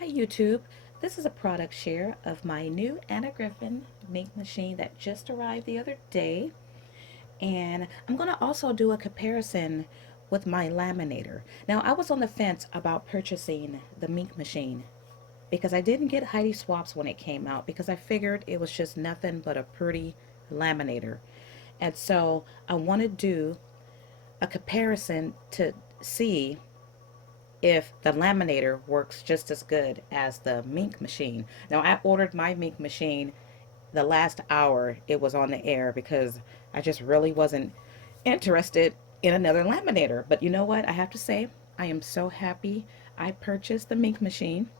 Hi YouTube, this is a product share of my new Anna Griffin Minc machine that just arrived the other day, and I'm going to also do a comparison with my laminator. Now I was on the fence about purchasing the Minc machine because I didn't get Heidi Swaps when it came out because I figured it was just nothing but a pretty laminator, and so I want to do a comparison to see if the laminator works just as good as the Minc machine. Now, I ordered my Minc machine the last hour it was on the air because I just really wasn't interested in another laminator. But you know what? I have to say, I am so happy I purchased the Minc machine.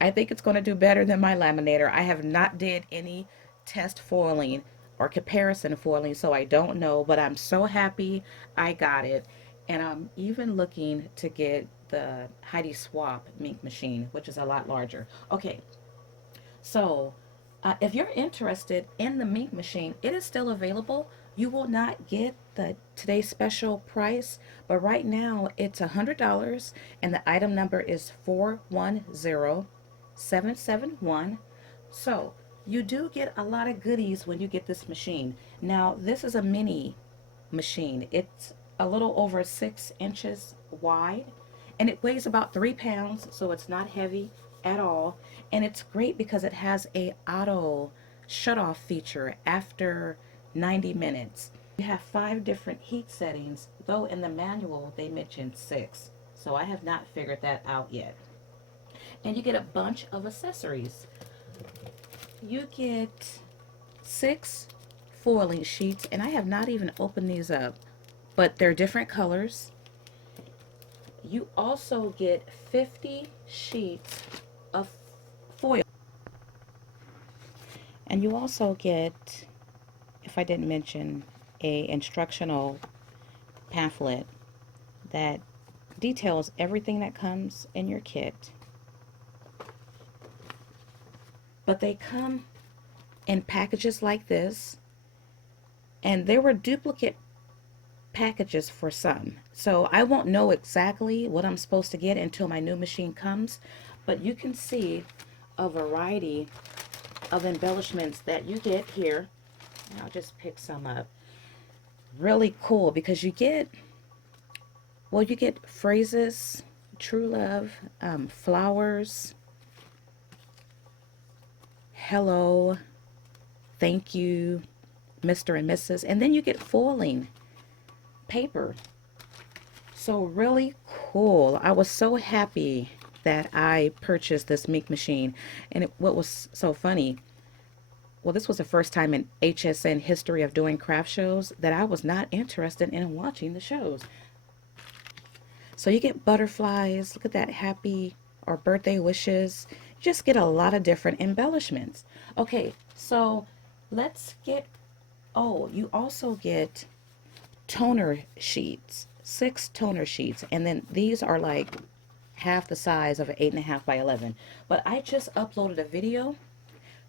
I think it's going to do better than my laminator. I have not did any test foiling or comparison foiling, so I don't know, but I'm so happy I got it. And I'm even looking to get the Heidi Swap Minc machine, which is a lot larger. Okay, so if you're interested in the Minc machine, it is still available. You will not get the today's special price, but right now it's $100 and the item number is 410771. So you do get a lot of goodies when you get this machine. Now this is a mini machine. It's a little over 6 inches wide and it weighs about 3 pounds, so it's not heavy at all. And it's great because it has a auto shut off feature after 90 minutes. You have 5 different heat settings, though in the manual they mentioned 6. So I have not figured that out yet. And you get a bunch of accessories. You get 6 foiling sheets, and I have not even opened these up, but they're different colors. You also get 50 sheets of foil. And you also get, if I didn't mention, a instructional pamphlet that details everything that comes in your kit. But they come in packages like this, and there were duplicate packages for some. So I won't know exactly what I'm supposed to get until my new machine comes, but you can see a variety of embellishments that you get here. And I'll just pick some up. Really cool because you get, well, you get phrases, true love, flowers, hello, thank you, Mr. and Mrs. And then you get foiling paper. So really cool. I was so happy that I purchased this Minc machine. And what was so funny, well, this was the first time in HSN history of doing craft shows that I was not interested in watching the shows. So you get butterflies, look at that, happy or birthday wishes. You just get a lot of different embellishments. Okay, so let's get, oh, you also get toner sheets, 6 toner sheets, and then these are like half the size of an 8.5 by 11. But I just uploaded a video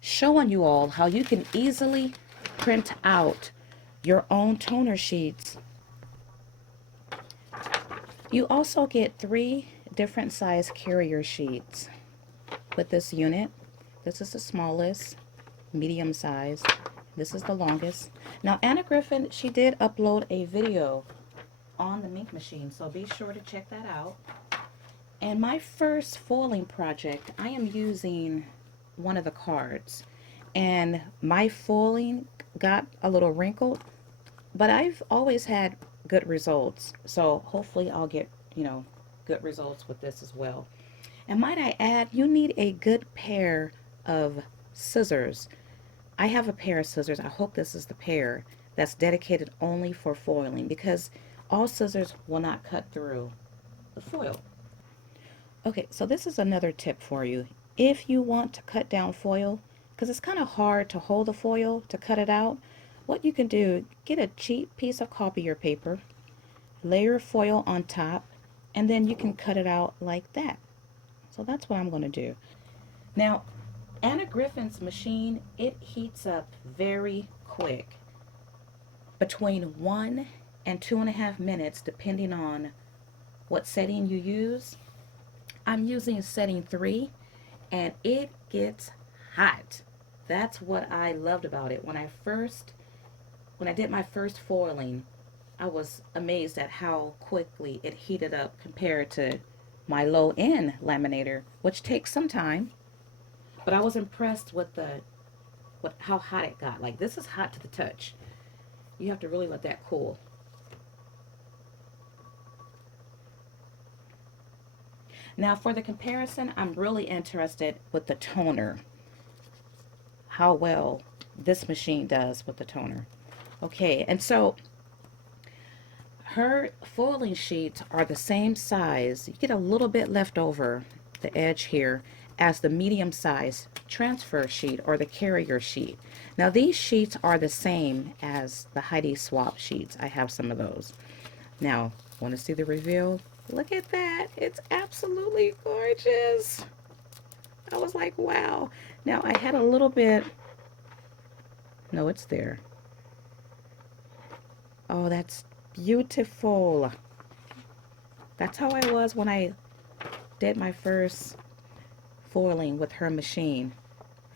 showing you all how you can easily print out your own toner sheets. You also get 3 different size carrier sheets with this unit. This is the smallest, medium size. This is the longest. Now Anna Griffin, she did upload a video on the Minc machine, so be sure to check that out. And my first foiling project, I am using one of the cards, and my foiling got a little wrinkled, but I've always had good results, so hopefully I'll get, good results with this as well. And might I add, you need a good pair of scissors. I have a pair of scissors. I hope this is the pair that's dedicated only for foiling because all scissors will not cut through the foil. Okay, so this is another tip for you. If you want to cut down foil, because it's kind of hard to hold the foil to cut it out, what you can do, get a cheap piece of copier paper, layer foil on top, and then you can cut it out like that. So that's what I'm going to do. Now, Anna Griffin's machine, it heats up very quick, between 1 and 2.5 minutes, depending on what setting you use. I'm using setting 3, and it gets hot. That's what I loved about it. When I did my first foiling, I was amazed at how quickly it heated up compared to my low end laminator, which takes some time. But I was impressed with how hot it got. Like, this is hot to the touch. You have to really let that cool. Now for the comparison, I'm really interested with the toner. How well this machine does with the toner. Okay, and so her foiling sheets are the same size. You get a little bit left over the edge here as the medium size transfer sheet or the carrier sheet. Now these sheets are the same as the Heidi Swap sheets. I have some of those. Now, want to see the reveal? Look at that. It's absolutely gorgeous. I was like, wow. Now I had a little bit, no, it's there. Oh, that's beautiful. That's how I was when I did my first foiling with her machine.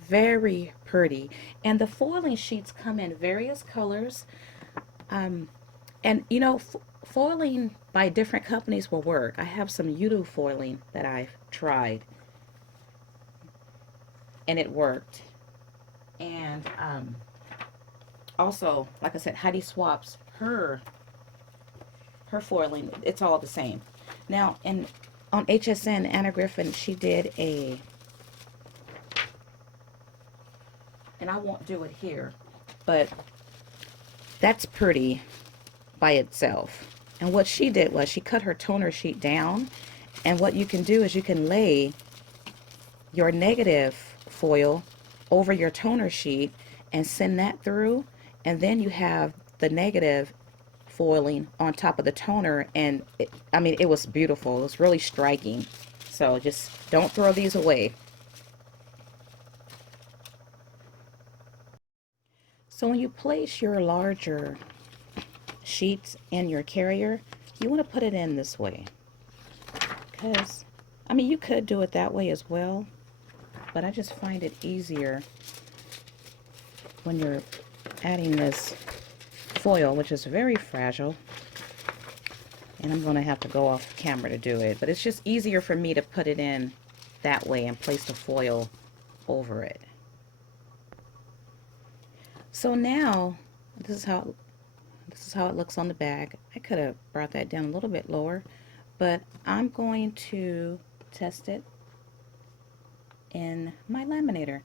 Very pretty. And the foiling sheets come in various colors. And you know, foiling by different companies will work. I have some Udo foiling that I've tried, and it worked. And also, like I said, Heidi Swaps her foiling. It's all the same. Now, on HSN, Anna Griffin, she did and I won't do it here, but that's pretty by itself. And what she did was she cut her toner sheet down, and what you can do is you can lay your negative foil over your toner sheet and send that through, and then you have the negative foiling on top of the toner, and I mean, it was beautiful. It was really striking. So just don't throw these away. So when you place your larger sheets in your carrier, you want to put it in this way, because I mean, you could do it that way as well, but I just find it easier when you're adding this foil, which is very fragile, and I'm going to have to go off camera to do it, but it's just easier for me to put it in that way and place the foil over it. So now this is how it looks on the bag. I could have brought that down a little bit lower, but I'm going to test it in my laminator.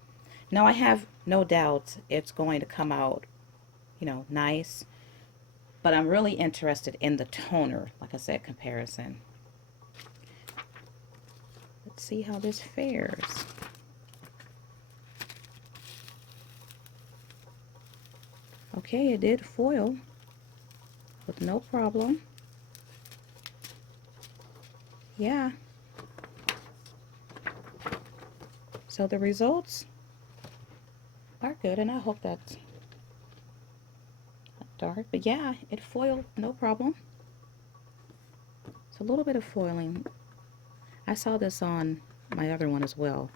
Now I have no doubts it's going to come out, you know, nice, but I'm really interested in the toner, like I said, comparison. Let's see how this fares. Okay, it did foil with no problem. Yeah. So the results are good, and I hope that's not dark, but yeah, it foiled no problem. It's a little bit of foiling. I saw this on my other one as well.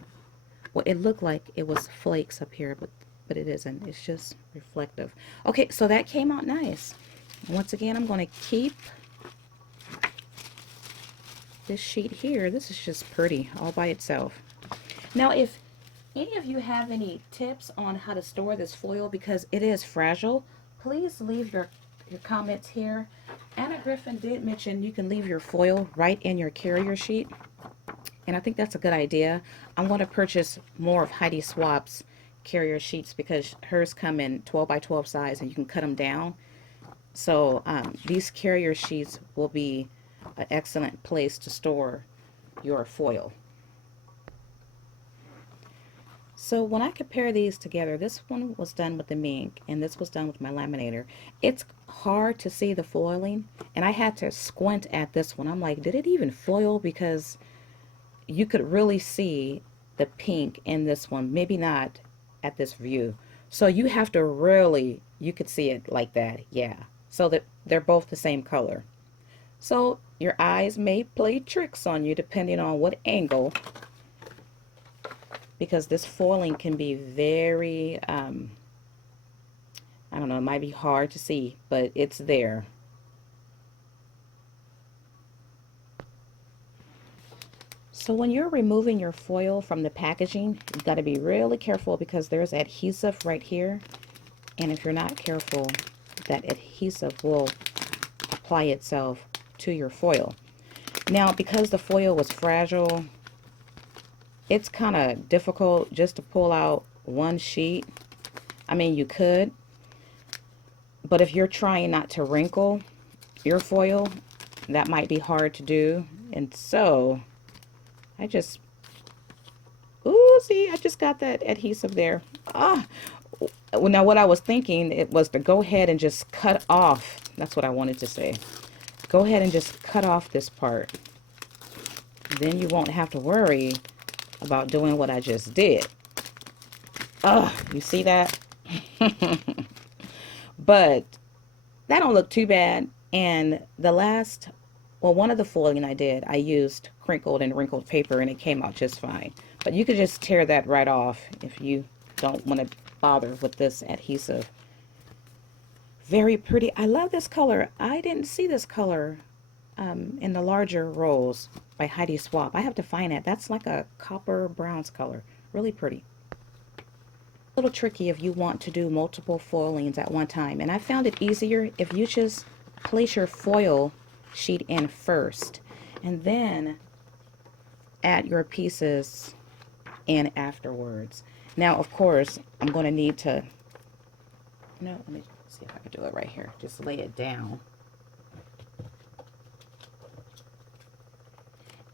Well, it looked like it was flakes up here, but it isn't. It's just reflective. Okay, so that came out nice. Once again, I'm going to keep this sheet here. This is just pretty all by itself. Now, if any of you have any tips on how to store this foil, because it is fragile, please leave your comments here. Anna Griffin did mention you can leave your foil right in your carrier sheet, and I think that's a good idea. I'm going to purchase more of Heidi Swap's carrier sheets because hers come in 12 by 12 size, and you can cut them down. So these carrier sheets will be an excellent place to store your foil. So when I compare these together, this one was done with the Minc and this was done with my laminator. It's hard to see the foiling, and I had to squint at this one. I'm like, did it even foil? Because you could really see the pink in this one, maybe not at this view. So you have to really, you could see it like that, yeah. So that they're both the same color. So your eyes may play tricks on you depending on what angle because this foiling can be very, I don't know, it might be hard to see, but it's there. So when you're removing your foil from the packaging, you've got to be really careful because there's adhesive right here. And if you're not careful, that adhesive will apply itself to your foil. Now, because the foil was fragile, it's kind of difficult just to pull out one sheet. I mean, you could, but if you're trying not to wrinkle your foil, that might be hard to do. And so I just, ooh, see, I just got that adhesive there. Ah, well, now what I was thinking, it was to go ahead and just cut off. That's what I wanted to say. Go ahead and just cut off this part. Then you won't have to worry about doing what I just did. Ah, you see that? But that don't look too bad. And the last, well, one of the foiling I did, I used crinkled and wrinkled paper and it came out just fine. But you could just tear that right off if you don't want to bother with this adhesive. Very pretty. I love this color. I didn't see this color in the larger rolls by Heidi Swapp. I have to find it. That's like a copper bronze color. Really pretty. A little tricky if you want to do multiple foilings at one time. And I found it easier if you just place your foil sheet in first and then add your pieces in afterwards. Now, of course, I'm going to need to, no, let me see if I can do it right here. Just lay it down.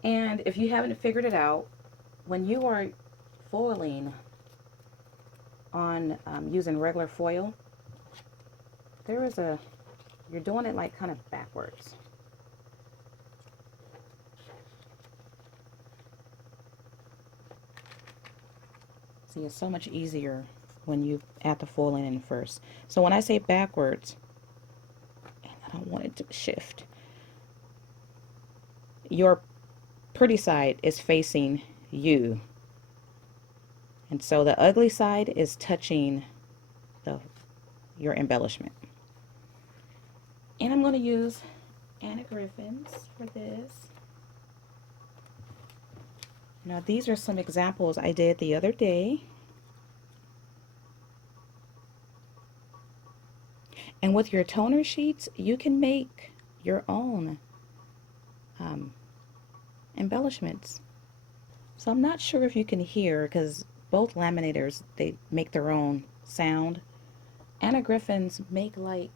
And if you haven't figured it out, when you are foiling on using regular foil, there is a, you're doing it like kind of backwards. See, it's so much easier when you add the foiling in first. So when I say backwards, and I don't want it to shift, your pretty side is facing you. And so the ugly side is touching your embellishment. And I'm going to use Anna Griffin's for this. Now these are some examples I did the other day. And with your toner sheets, you can make your own embellishments. So I'm not sure if you can hear because both laminators, they make their own sound. Anna Griffin's make like,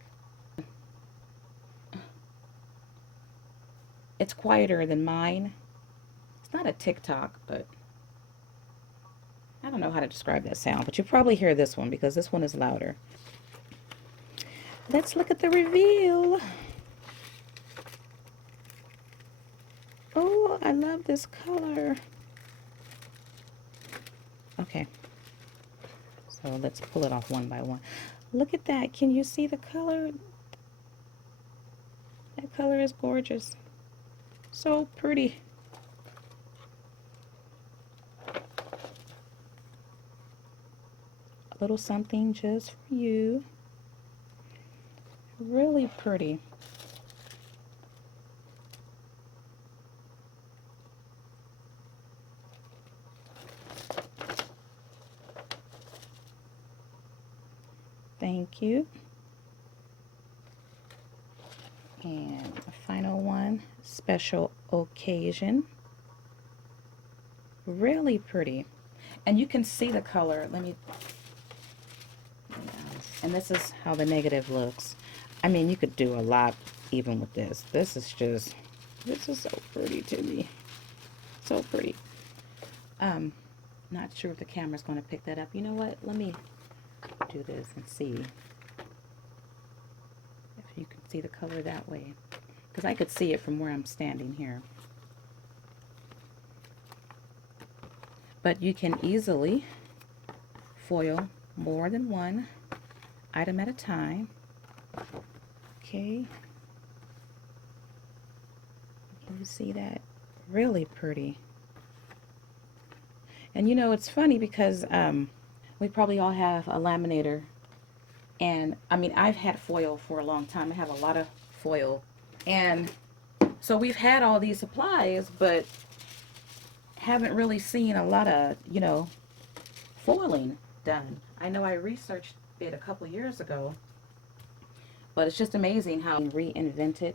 it's quieter than mine. It's not a TikTok, but I don't know how to describe that sound, but you probably hear this one because this one is louder. Let's look at the reveal. Oh, I love this color. Okay, so let's pull it off one by one. Look at that. Can you see the color? That color is gorgeous. So pretty. A little something just for you. Really pretty. Thank you. And the final one, special occasion. Really pretty. And you can see the color. Let me, and this is how the negative looks. I mean, you could do a lot even with this. This is just, this is so pretty to me. So pretty. Not sure if the camera's going to pick that up. You know what? Let me do this and see if you can see the color that way. Because I could see it from where I'm standing here. But you can easily foil more than one item at a time. Okay. Can you see that? Really pretty. And you know, it's funny because we probably all have a laminator. And I mean, I've had foil for a long time. I have a lot of foil. And so we've had all these supplies, but haven't really seen a lot of, you know, foiling done. I know I researched it a couple years ago, but it's just amazing how reinvented.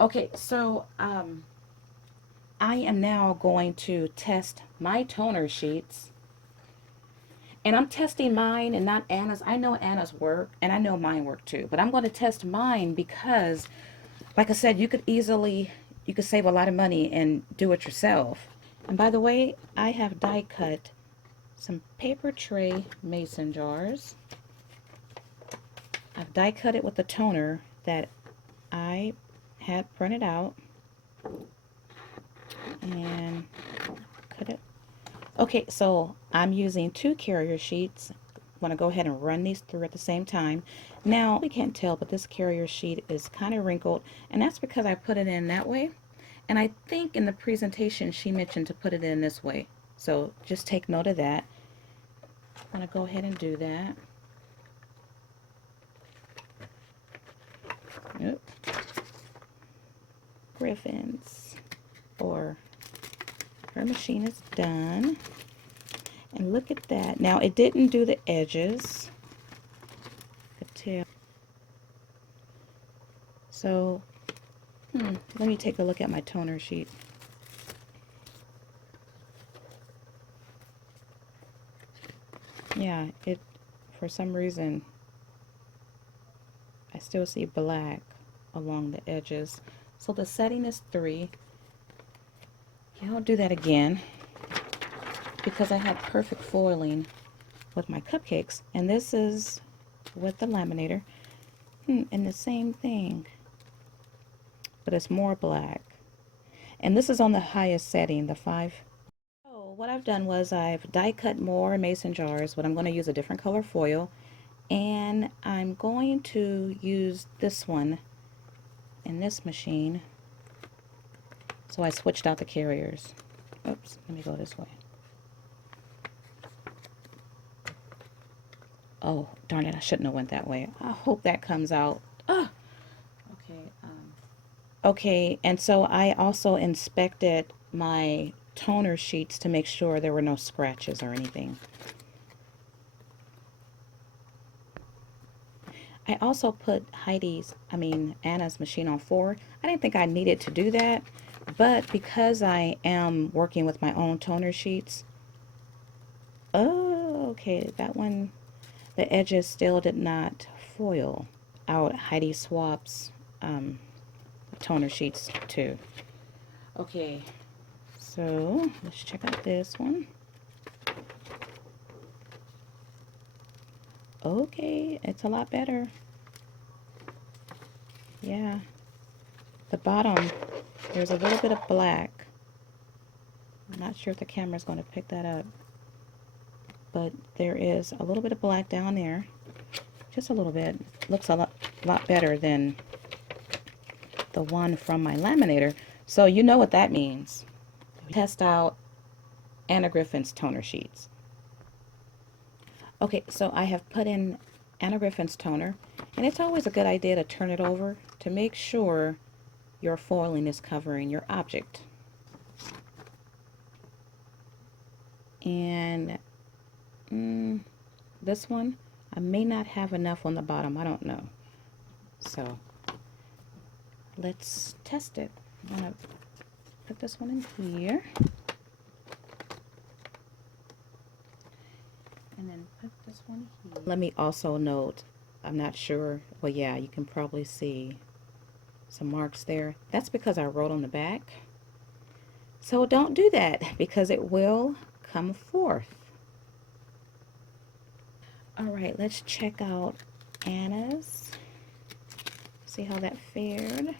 Okay, so I am now going to test my toner sheets. And I'm testing mine and not Anna's. I know Anna's work and I know mine work too. But I'm going to test mine because, like I said, you could save a lot of money and do it yourself. And by the way, I have die cut some paper tray mason jars. I've die cut it with the toner that I had printed out. And cut it. Okay, so I'm using 2 carrier sheets. I'm going to go ahead and run these through at the same time. Now, we can't tell, but this carrier sheet is kind of wrinkled, and that's because I put it in that way. And I think in the presentation she mentioned to put it in this way. So just take note of that. I'm going to go ahead and do that. Oop. Griffin's, or her machine is done. And look at that. Now it didn't do the edges. Could tell. So, let me take a look at my toner sheet. Yeah, it, for some reason, I still see black along the edges. So the setting is 3. Yeah, I'll do that again because I had perfect foiling with my cupcakes. And this is with the laminator. And the same thing, but it's more black. And this is on the highest setting, the 5. So what I've done was I've die cut more mason jars, but I'm going to use a different color foil. And I'm going to use this one in this machine. So I switched out the carriers. Oops, let me go this way. Oh, darn it, I shouldn't have went that way. I hope that comes out. Ah! Okay, okay, and so I also inspected my toner sheets to make sure there were no scratches or anything. I also put Anna's machine on 4. I didn't think I needed to do that, but because I am working with my own toner sheets, oh, okay, that one, the edges still did not foil out Heidi Swap's toner sheets too. Okay, so let's check out this one. Okay, it's a lot better. Yeah, the bottom, there's a little bit of black. I'm not sure if the camera's going to pick that up, but there is a little bit of black down there, just a little bit. Looks a lot better than the one from my laminator. So you know what that means. Test out Anna Griffin's toner sheets. Okay, so I have put in Anna Griffin's toner, and it's always a good idea to turn it over to make sure your foiling is covering your object. And this one, I may not have enough on the bottom, I don't know. So let's test it. I'm gonna put this one in here. And then put this one here. Let me also note, I'm not sure, well yeah, you can probably see some marks there. That's because I wrote on the back. So don't do that because it will come forth. Alright, let's check out Anna's. See how that fared.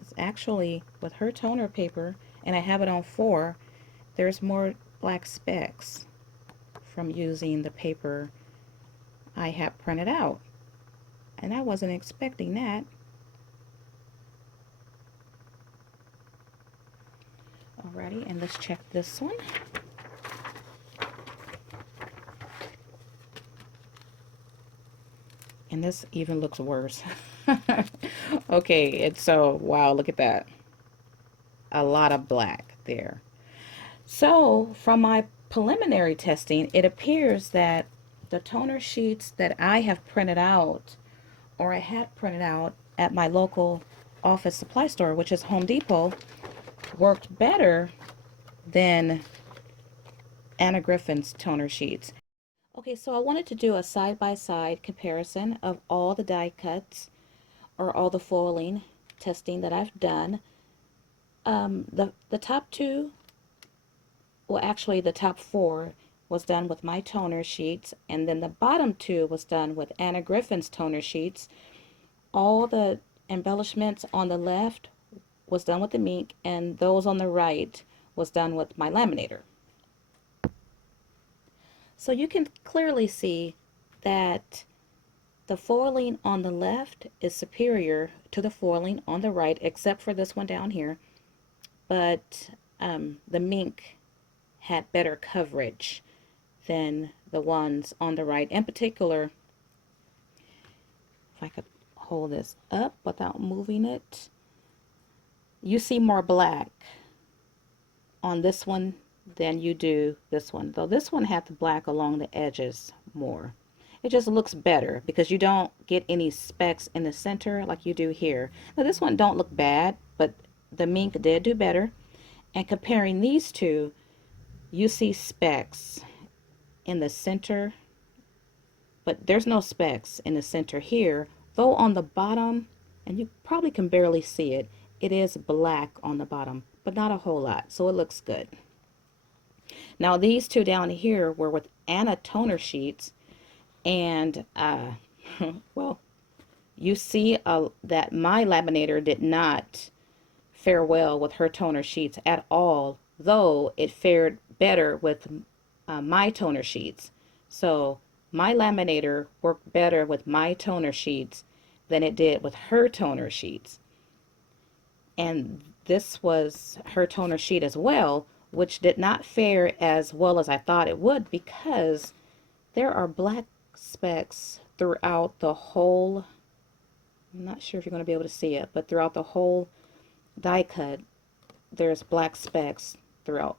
It's actually with her toner paper, and I have it on 4, there's more black specks from using the paper I have printed out, and I wasn't expecting that. All Alrighty, and let's check this one. And this even looks worse. Okay, it's so, wow, look at that. A lot of black there. So from my preliminary testing, it appears that the toner sheets that I have printed out, or I had printed out at my local office supply store, which is Home Depot, worked better than Anna Griffin's toner sheets. Okay, so I wanted to do a side-by-side comparison of all the die cuts or all the foiling testing that I've done. The top two, well actually the top four was done with my toner sheets, and then the bottom two was done with Anna Griffin's toner sheets. All the embellishments on the left was done with the Minc, and those on the right was done with my laminator. So you can clearly see that the foiling on the left is superior to the foiling on the right, except for this one down here. But the Minc had better coverage than the ones on the right. In particular, if I could hold this up without moving it, you see more black on this one than you do this one. Though this one had the black along the edges more. It just looks better because you don't get any specks in the center like you do here. Now this one don't look bad, but the Minc did do better. And comparing these two, you see specks in the center, but there's no specks in the center here, though on the bottom, and you probably can barely see it, it is black on the bottom, but not a whole lot, so it looks good. Now these two down here were with Anna toner sheets, and well, you see that my laminator did not fare well with her toner sheets at all, though it fared better with my toner sheets. So my laminator worked better with my toner sheets than it did with her toner sheets. And this was her toner sheet as well, which did not fare as well as I thought it would, because there are black specks throughout the whole, I'm not sure if you're going to be able to see it, but throughout the whole die cut, there's black specks throughout.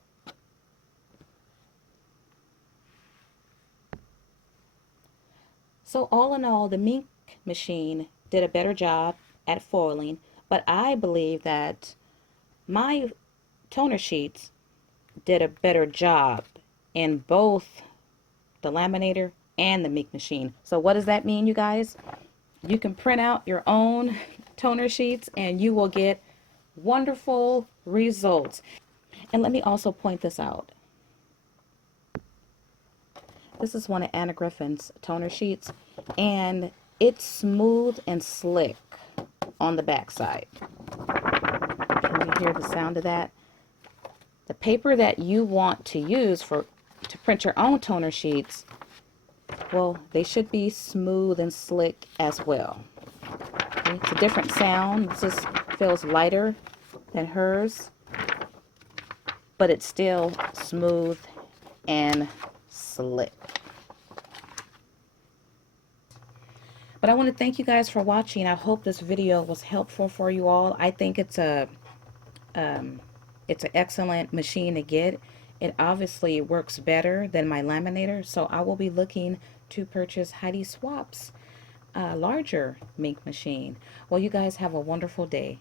So all in all, the Minc machine did a better job at foiling, but I believe that my toner sheets did a better job in both the laminator and the Minc machine. So what does that mean, you guys? You can print out your own toner sheets and you will get wonderful results. And let me also point this out. This is one of Anna Griffin's toner sheets, and it's smooth and slick on the back side. Can you hear the sound of that? The paper that you want to use to print your own toner sheets, well, they should be smooth and slick as well. Okay, it's a different sound. This just feels lighter than hers, but it's still smooth and slick. But I want to thank you guys for watching. I hope this video was helpful for you all. I think it's an excellent machine to get. It obviously works better than my laminator, so I will be looking to purchase Heidi Swap's larger Minc machine. Well, you guys have a wonderful day.